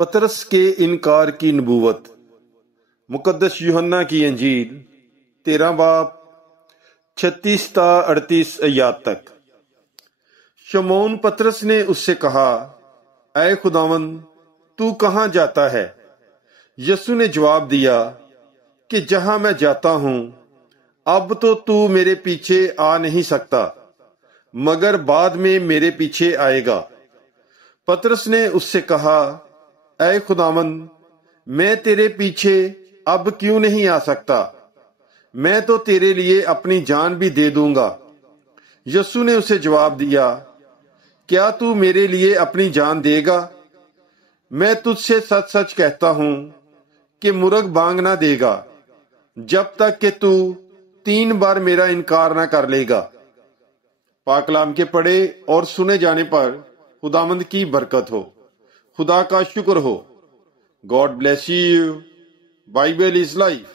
پطرس کے انکار کی نبوت۔ مقدس یوحنا کی انجیل 13 باب 36 تا 38 آیات تک۔ شمعون پطرس نے اس سے کہا، اے خداوند، تو کہاں جاتا ہے؟ یسوع نے جواب دیا کہ جہاں میں جاتا ہوں اب تو میرے پیچھے آ نہیں سکتا، مگر بعد میں میرے پیچھے آئے گا۔ پطرس نے اس سے کہا، اے خداوند، میں تیرے پیچھے اب کیوں نہیں آ سکتا؟ میں تو تیرے لیے اپنی جان بھی دے دوں گا۔ یسوع نے اسے جواب دیا، کیا تو میرے لیے اپنی جان دے گا؟ میں تجھ سے سچ سچ کہتا ہوں کہ مرغ بانگ نہ دے گا جب تک کہ تو 3 بار میرا انکار نہ کر لے گا۔ پاک کلام کے پڑھے اور سنے جانے پر خداوند کی برکت ہو۔ خدا کا شکر ہو۔ God bless you. Bible is life.